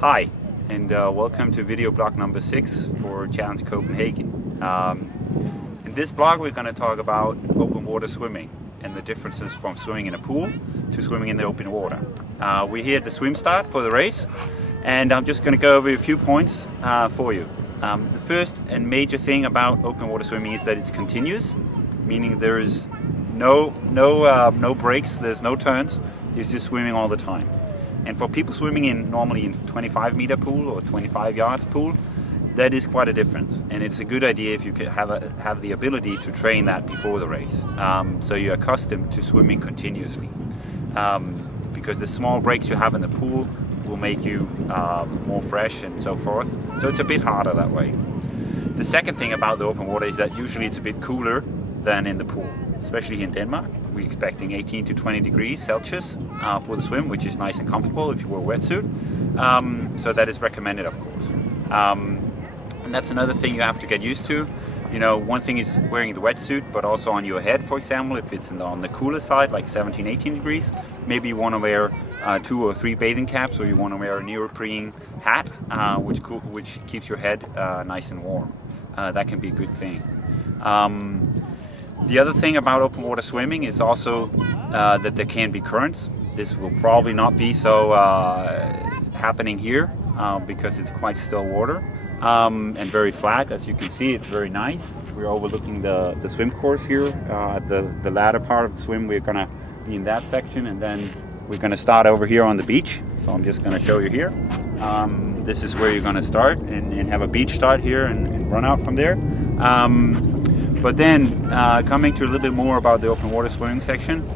Hi, and welcome to video blog number 6 for Challenge Copenhagen. In this blog we're going to talk about open water swimming and the differences from swimming in a pool to swimming in the open water. We're here at the swim start for the race, and I'm just going to go over a few points for you. The first and major thing about open water swimming is that it's continuous, meaning there is no breaks, there's no turns, it's just swimming all the time. And for people swimming normally in 25-meter pool or 25 yards pool, that is quite a difference. And it's a good idea if you could have the ability to train that before the race, so you're accustomed to swimming continuously. Because the small breaks you have in the pool will make you more fresh and so forth. So it's a bit harder that way. The second thing about the open water is that usually it's a bit cooler than in the pool, especially in Denmark. We're expecting 18 to 20 degrees Celsius for the swim, which is nice and comfortable if you wear a wetsuit. So that is recommended, of course. And that's another thing you have to get used to. You know, one thing is wearing the wetsuit, but also on your head, for example, if it's on the cooler side, like 17, 18 degrees, maybe you want to wear 2 or 3 bathing caps, or you want to wear a neoprene hat, which keeps your head nice and warm. That can be a good thing. The other thing about open water swimming is also that there can be currents. This will probably not be so happening here because it's quite still water and very flat. As you can see, it's very nice. We're overlooking the swim course here. The latter part of the swim, we're going to be in that section, and then we're going to start over here on the beach. So I'm just going to show you here. This is where you're going to start and have a beach start here and run out from there. But then, coming to a little bit more about the open water swimming section,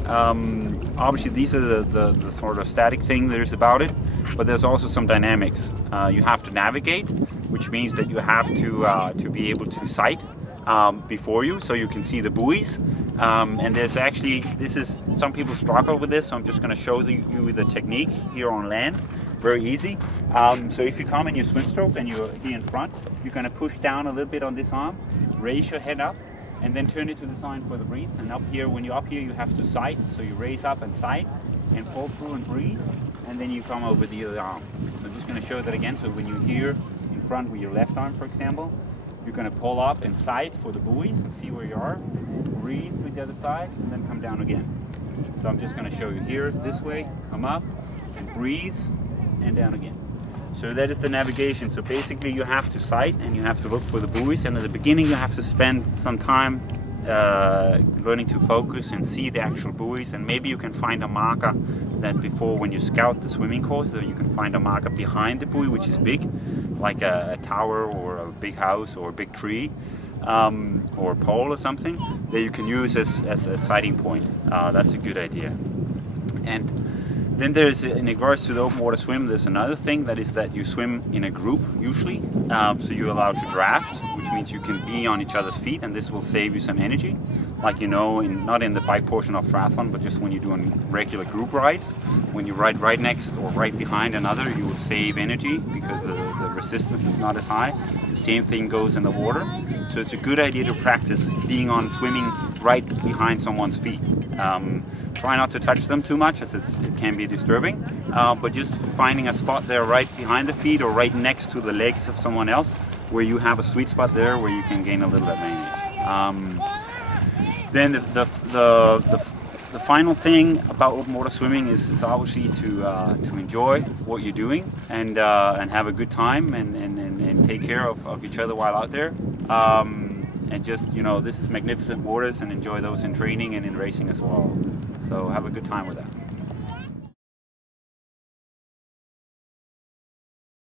obviously these are the sort of static thing there is about it, but there's also some dynamics. You have to navigate, which means that you have to be able to sight before you, so you can see the buoys. And there's actually, some people struggle with this, so I'm just going to show you the technique here on land. Very easy. So if you come in your swim stroke and you're here in front, you're going to push down a little bit on this arm, raise your head up, and then turn it to the side for the breathe. And up here, when you're up here, you have to sight. So you raise up and sight and pull through and breathe, and then you come over the other arm. So I'm just going to show that again. So when you're here in front with your left arm, for example, you're going to pull up and sight for the buoys and see where you are. Breathe with the other side, and then come down again. So I'm just going to show you here this way. Come up and breathe and down again. So that is the navigation. So basically you have to sight and you have to look for the buoys, and at the beginning you have to spend some time learning to focus and see the actual buoys, and maybe you can find a marker that before, when you scout the swimming course, so you can find a marker behind the buoy which is big, like a tower or a big house or a big tree or a pole or something that you can use as a sighting point. That's a good idea. And then there's, in regards to the open water swim, there's another thing, that is that you swim in a group usually. So you're allowed to draft, which means you can be on each other's feet, and this will save you some energy. Like, you know, not in the bike portion of triathlon, but just when you're doing regular group rides. When you ride right next or right behind another, you will save energy because the resistance is not as high. The same thing goes in the water. So it's a good idea to practice being on swimming right behind someone's feet. Try not to touch them too much, as it can be disturbing, but just finding a spot there right behind the feet or right next to the legs of someone else, where you have a sweet spot there where you can gain a little advantage. Then the final thing about open water swimming is obviously to enjoy what you're doing and have a good time and take care of each other while out there. And just, you know, this is magnificent waters, and enjoy those in training and in racing as well. So have a good time with that.